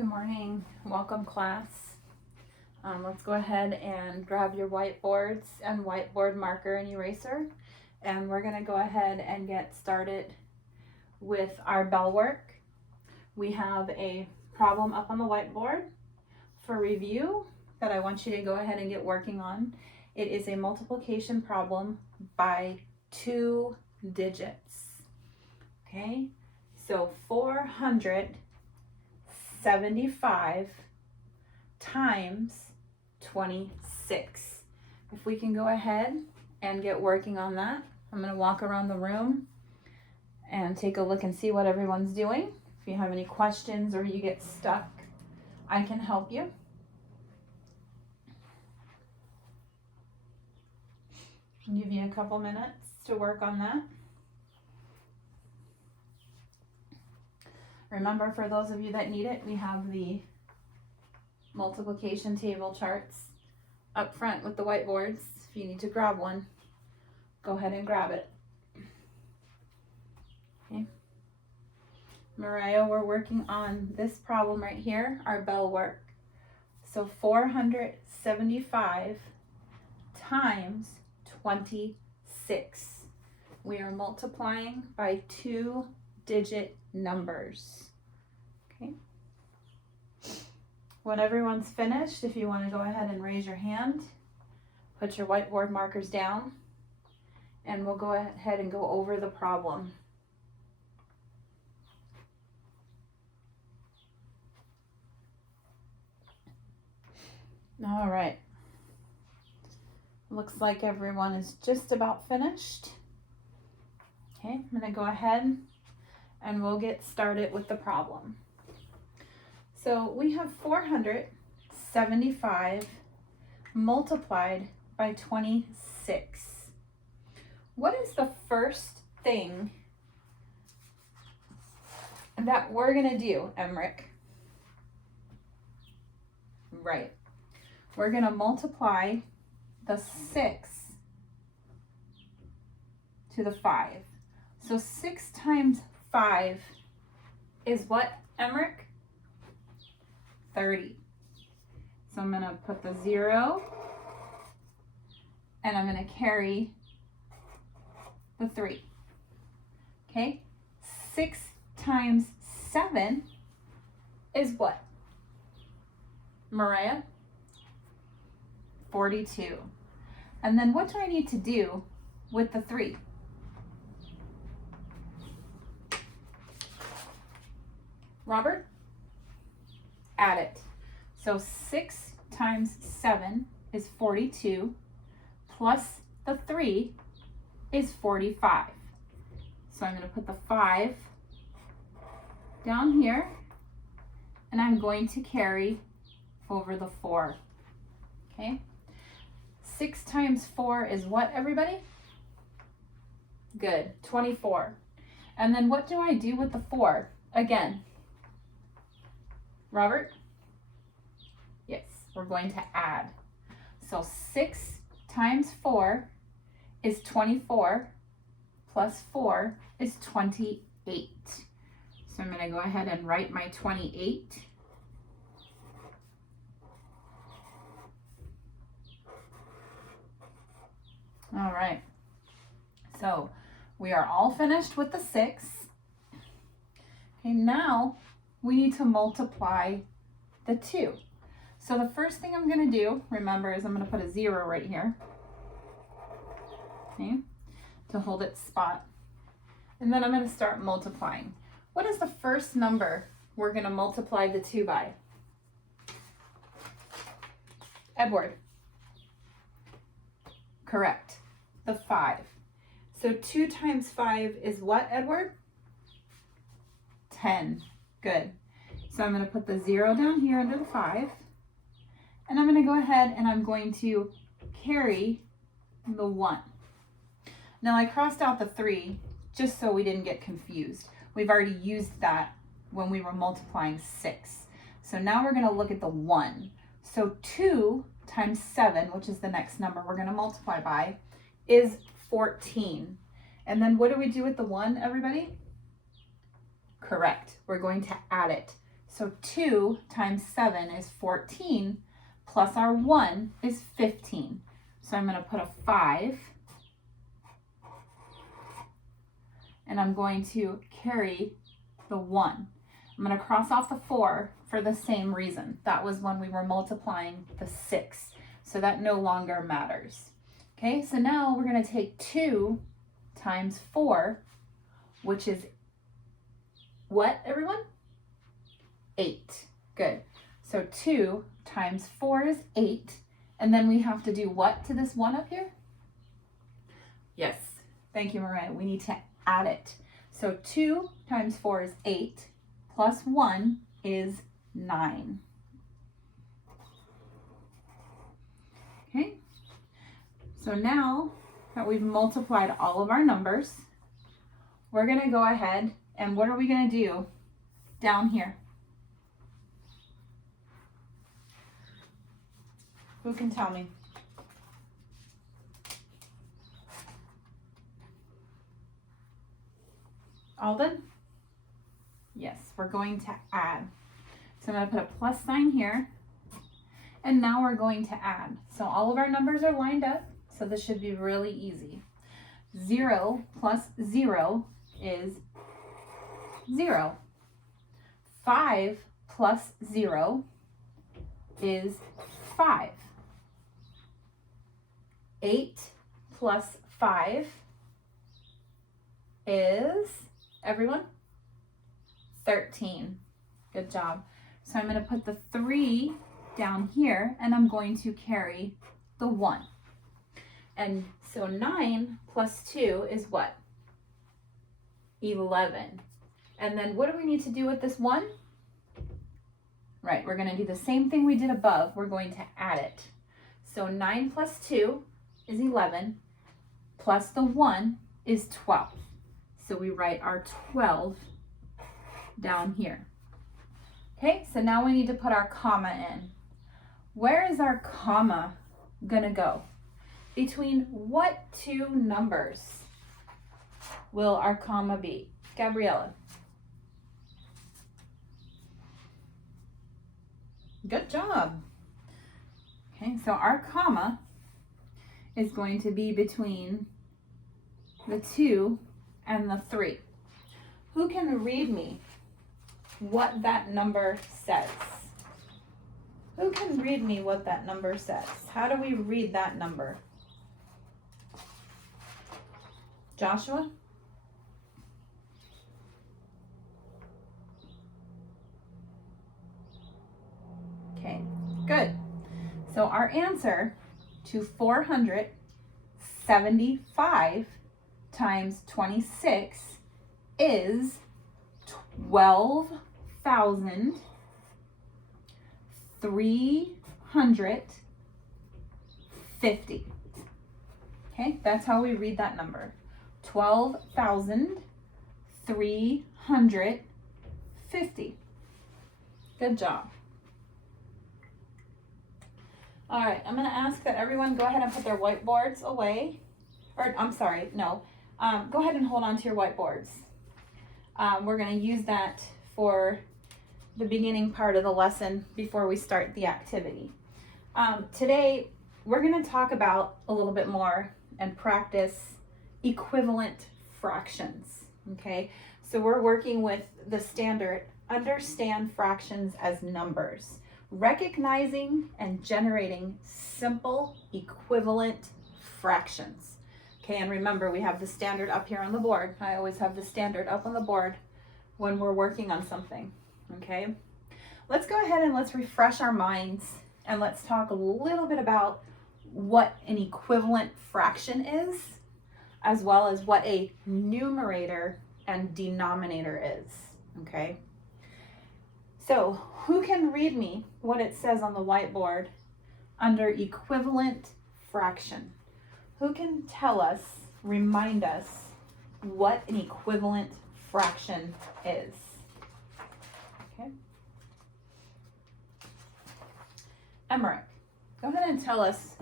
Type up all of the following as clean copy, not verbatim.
Good morning. Welcome, class. Let's go ahead and grab your whiteboards and whiteboard marker and eraser. And we're going to go ahead and get started with our bell work. We have a problem up on the whiteboard for review that I want you to go ahead and get working on. It is a multiplication problem by 2 digits. Okay, so 475 times 26. If we can go ahead and get working on that, I'm going to walk around the room and take a look and see what everyone's doing. If you have any questions or you get stuck, I can help you. I'll give you a couple minutes to work on that. Remember, for those of you that need it, we have the multiplication table charts up front with the whiteboards. If you need to grab one, go ahead and grab it. Okay. Mariah, we're working on this problem right here, our bell work. So 475 times 26. We are multiplying by 2-digit numbers. Okay. When everyone's finished, if you want to go ahead and raise your hand, put your whiteboard markers down, and we'll go ahead and go over the problem. All right. Looks like everyone is just about finished. Okay, I'm going to go ahead and we'll get started with the problem. So we have 475 multiplied by 26. What is the first thing that we're going to do, Emmerich? Right. We're going to multiply the 6 to the 5. So 6 times 5 is what, Emmerich? 30. So I'm going to put the 0 and I'm going to carry the 3. Okay? 6 times 7 is what? Mariah? 42. And then what do I need to do with the 3? Robert? Add it. So 6 times 7 is 42, plus the 3 is 45. So I'm going to put the 5 down here, and I'm going to carry over the 4. Okay? 6 times 4 is what, everybody? Good. 24. And then what do I do with the 4? Again. Robert? Yes, we're going to add. So 6 times 4 is 24, plus 4 is 28. So I'm going to go ahead and write my 28. All right. So we are all finished with the 6. Okay, now we need to multiply the 2. So the first thing I'm going to do, remember, is I'm going to put a 0 right here, okay, to hold its spot. And then I'm going to start multiplying. What is the first number we're going to multiply the 2 by? Edward. Correct. The 5. So 2 times 5 is what, Edward? 10. Good. So I'm going to put the 0 down here under the 5. And I'm going to go ahead and I'm going to carry the 1. Now I crossed out the 3 just so we didn't get confused. We've already used that when we were multiplying 6. So now we're going to look at the 1. So 2 times 7, which is the next number we're going to multiply by, is 14. And then what do we do with the 1, everybody? Correct. We're going to add it. So 2 times 7 is 14, plus our 1 is 15. So I'm going to put a 5, and I'm going to carry the 1. I'm going to cross off the 4 for the same reason. That was when we were multiplying the 6, so that no longer matters. Okay, so now we're going to take 2 times 4, which is what, everyone? 8. Good. So 2 times 4 is 8. And then we have to do what to this 1 up here? Yes. Thank you, Mariah. We need to add it. So 2 times 4 is 8, plus 1 is 9. Okay. So now that we've multiplied all of our numbers, we're going to go ahead and what are we going to do down here? Who can tell me? Alden? Yes, we're going to add. So I'm going to put a plus sign here. And now we're going to add. So all of our numbers are lined up. So this should be really easy. 0 plus 0 is 0. 5 plus 0 is 5. 8 plus 5 is, everyone? 13. Good job. So I'm going to put the 3 down here, and I'm going to carry the 1. And so 9 plus 2 is what? 11. And then what do we need to do with this 1? Right, we're going to do the same thing we did above. We're going to add it. So 9 plus 2 is 11, plus the 1 is 12. So we write our 12 down here. Okay, so now we need to put our comma in. Where is our comma going to go? Between what two numbers will our comma be? Gabriella. Good job. Okay, so our comma is going to be between the 2 and the 3. Who can read me what that number says? Who can read me what that number says? How do we read that number? Joshua? Okay, good. So our answer to 475 times 26 is 12,350. Okay, that's how we read that number. 12,350. Good job. All right, I'm going to ask that everyone go ahead and put their whiteboards away. Or, I'm sorry, no. Go ahead and hold on to your whiteboards. We're going to use that for the beginning part of the lesson before we start the activity. Today, we're going to talk about a little bit more and practice equivalent fractions, okay? So we're working with the standard, understand fractions as numbers, recognizing and generating simple equivalent fractions. Okay, and remember we have the standard up here on the board. I always have the standard up on the board when we're working on something, okay? Let's go ahead and let's refresh our minds and let's talk a little bit about what an equivalent fraction is, as well as what a numerator and denominator is, okay? So who can read me what it says on the whiteboard under equivalent fraction? Who can tell us, remind us what an equivalent fraction is? Okay. Emmerich, go ahead and tell us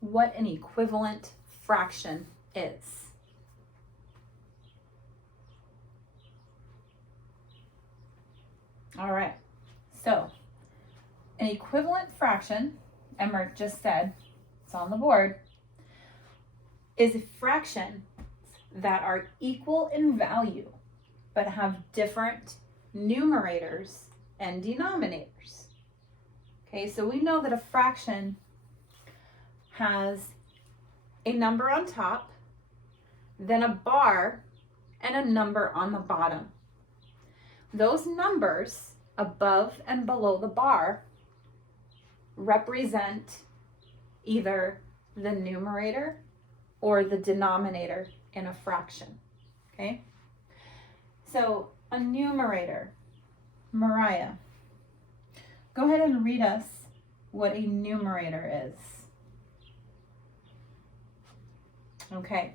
what an equivalent fraction is. All right, so an equivalent fraction, Emmerich just said, it's on the board, is a fraction that are equal in value but have different numerators and denominators. Okay, so we know that a fraction has a number on top, then a bar, and a number on the bottom. Those numbers above and below the bar represent either the numerator or the denominator in a fraction, okay? So a numerator, Mariah, go ahead and read us what a numerator is. Okay,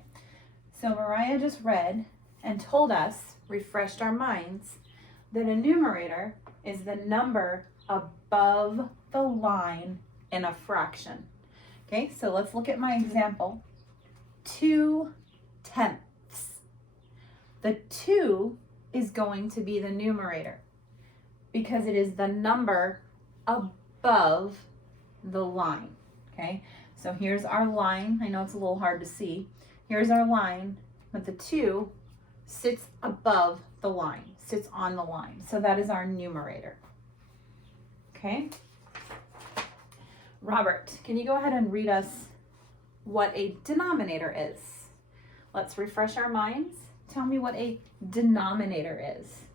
so Mariah just read and told us, refreshed our minds, that a numerator is the number above the line in a fraction. Okay, so let's look at my example. 2/10. The 2 is going to be the numerator because it is the number above the line. Okay, so here's our line. I know it's a little hard to see. Here's our line, but the 2 sits above the line, sits on the line. So that is our numerator. Okay. Robert, can you go ahead and read us what a denominator is? Let's refresh our minds. Tell me what a denominator is.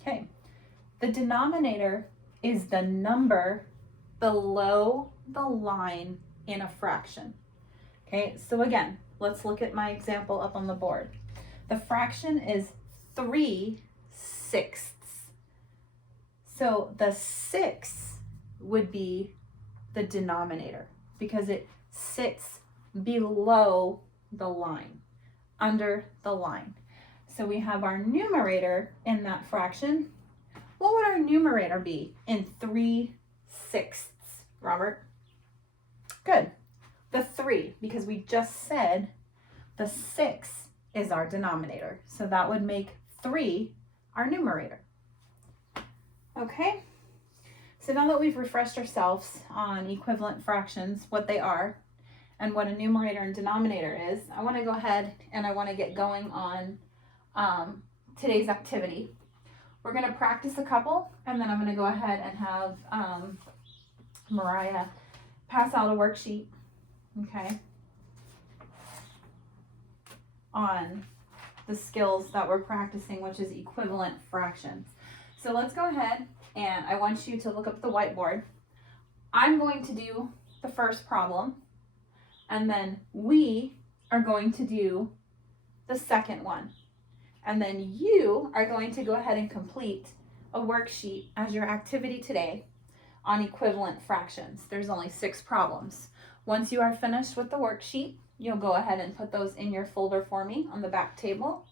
Okay. The denominator is the number below the line in a fraction. Okay, so again, let's look at my example up on the board. The fraction is 3/6. So the 6 would be the denominator because it sits below the line, under the line. So we have our numerator in that fraction. What would our numerator be in 3/6, Robert? Good. The 3, because we just said the 6 is our denominator. So that would make 3 our numerator. Okay, so now that we've refreshed ourselves on equivalent fractions, what they are, and what a numerator and denominator is, I want to go ahead and I want to get going on today's activity. We're going to practice a couple, and then I'm going to go ahead and have Mariah pass out a worksheet, okay, on the skills that we're practicing, which is equivalent fractions. So let's go ahead, and I want you to look up at the whiteboard. I'm going to do the first problem, and then we are going to do the second one. And then you are going to go ahead and complete a worksheet as your activity today on equivalent fractions. There's only 6 problems. Once you are finished with the worksheet, you'll go ahead and put those in your folder for me on the back table.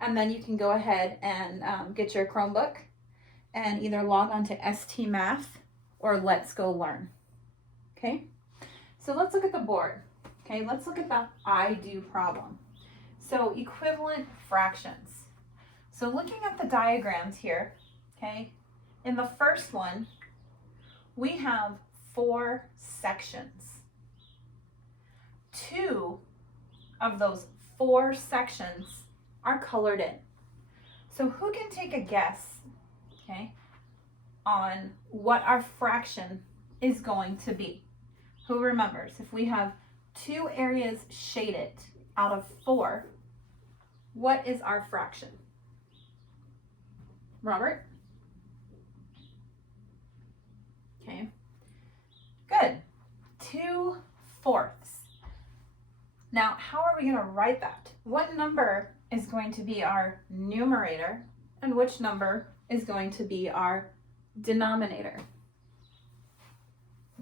And then you can go ahead and get your Chromebook and either log on to ST Math or Let's Go Learn. Okay, so let's look at the board. Okay, let's look at the I do problem. So equivalent fractions. So looking at the diagrams here, okay, in the first one, we have 4 sections. 2 of those 4 sections are colored in. So who can take a guess, okay, on what our fraction is going to be? Who remembers? If we have 2 areas shaded out of 4, what is our fraction? Robert? Okay, good. 2/4. Now, how are we going to write that? What number is going to be our numerator and which number is going to be our denominator?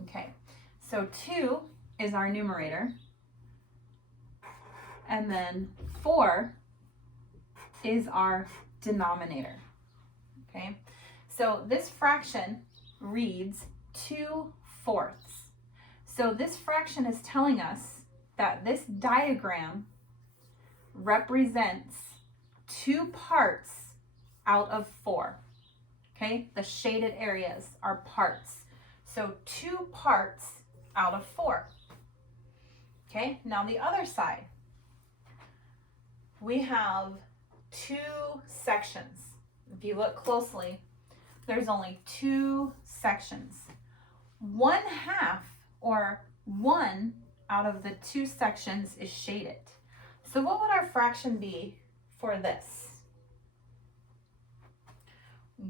Okay, so 2 is our numerator, and then 4 is our denominator. Okay, so this fraction reads 2/4. So this fraction is telling us that this diagram represents 2 parts out of 4. Okay, the shaded areas are parts. So 2 parts out of 4. Okay, now the other side. We have 2 sections. If you look closely, there's only 2 sections. 1/2 or 1 out of the 2 sections is shaded. So what would our fraction be for this?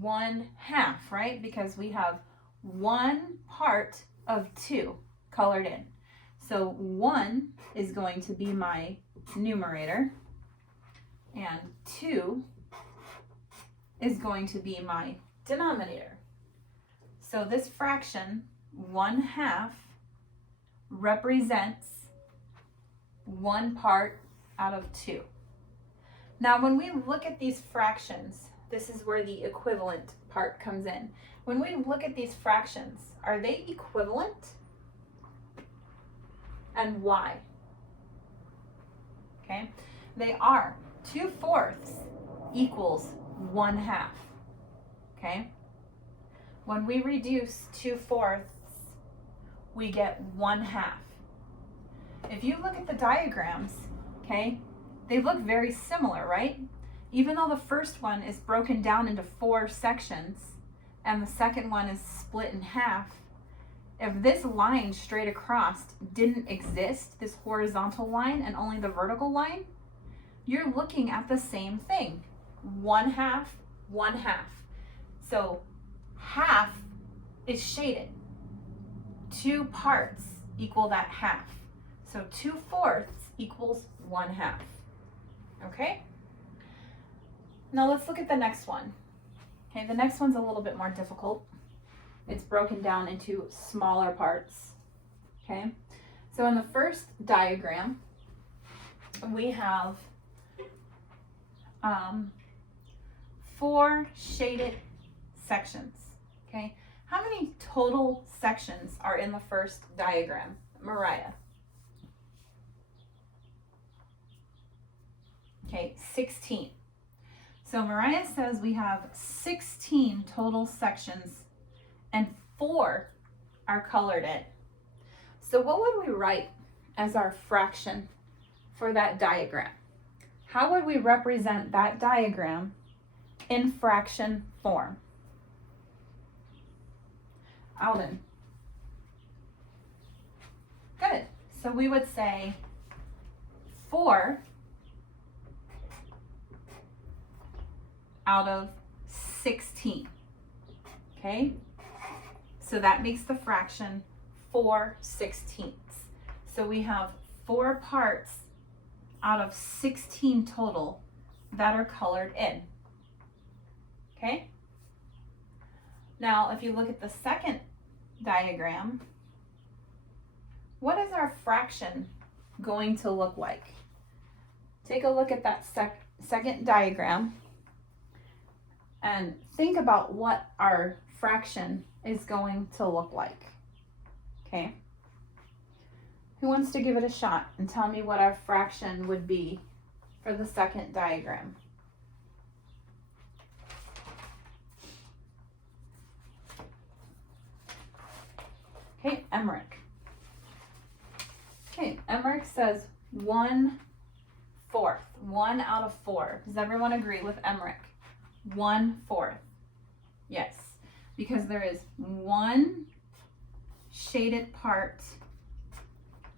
1/2, right? Because we have 1 part of 2 colored in. So 1 is going to be my numerator, and 2 is going to be my denominator. So this fraction, 1/2, represents 1 part out of 2. Now, when we look at these fractions, this is where the equivalent part comes in. When we look at these fractions, are they equivalent? And why? Okay, they are. 2/4 equals 1/2. Okay, when we reduce 2/4, we get 1/2. If you look at the diagrams, okay, they look very similar, right? Even though the first one is broken down into 4 sections and the second one is split in half, if this line straight across didn't exist, this horizontal line and only the vertical line, you're looking at the same thing. 1/2, 1/2. So half is shaded. 2 parts equal that half. So 2/4 equals 1/2. Okay? Now let's look at the next one. Okay, the next one's a little bit more difficult. It's broken down into smaller parts. Okay? So in the first diagram, we have 4 shaded sections. Okay? How many total sections are in the first diagram, Mariah? Okay, 16. So Mariah says we have 16 total sections and 4 are colored in. So what would we write as our fraction for that diagram? How would we represent that diagram in fraction form? Alden. Good. So we would say 4 out of 16. Okay? So that makes the fraction 4/16. So we have 4 parts out of 16 total that are colored in. Okay? Now, if you look at the second diagram, what is our fraction going to look like? Take a look at that second diagram and think about what our fraction is going to look like. Okay? Who wants to give it a shot and tell me what our fraction would be for the second diagram? Okay, Emmerich. Okay, Emmerich says 1/4. 1 out of 4. Does everyone agree with Emmerich? 1/4. Yes, because there is 1 shaded part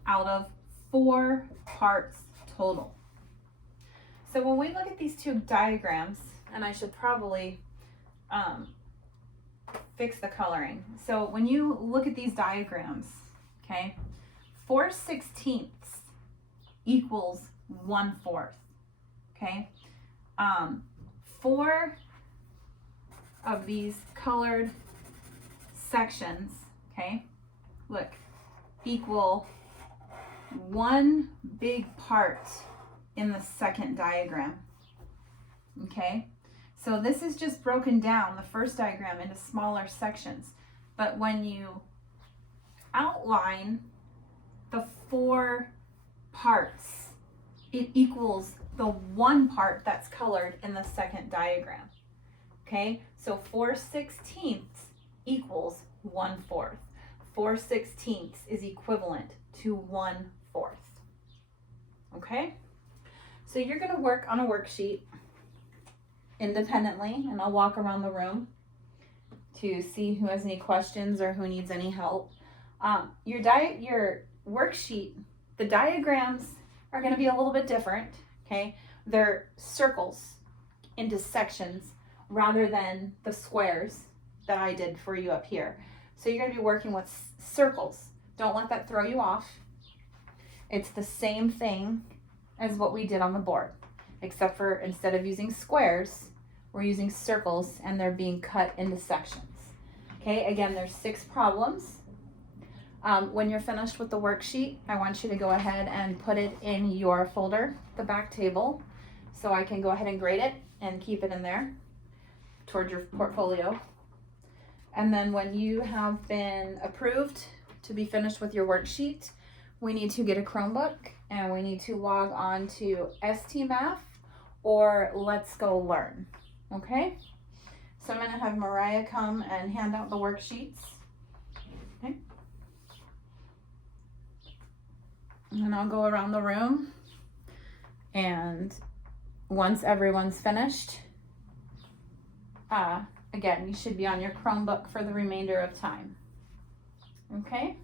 out of 4 parts total. So when we look at these 2 diagrams, and I should probably fix the coloring. So when you look at these diagrams, okay, 4/16 equals 1/4. Okay, 4 of these colored sections, okay, look, equal 1 big part in the second diagram. Okay, so this is just broken down, the first diagram, into smaller sections. But when you outline the 4 parts, it equals the one part that's colored in the second diagram. Okay, so 4/16 equals 1/4. 4/16 is equivalent to 1/4. Okay, so you're going to work on a worksheet independently, and I'll walk around the room to see who has any questions or who needs any help. Your worksheet, the diagrams are going to be a little bit different. Okay, they're circles into sections rather than the squares that I did for you up here. So you're going to be working with circles. Don't let that throw you off. It's the same thing as what we did on the board, except for instead of using squares, we're using circles and they're being cut into sections. Okay, again, there's 6 problems. When you're finished with the worksheet, I want you to go ahead and put it in your folder, the back table, so I can go ahead and grade it and keep it in there towards your portfolio. And then when you have been approved to be finished with your worksheet, we need to get a Chromebook and we need to log on to STMath or Let's Go Learn. Okay? So I'm going to have Mariah come and hand out the worksheets. Okay? And I'll go around the room, and once everyone's finished, again, you should be on your Chromebook for the remainder of time. Okay?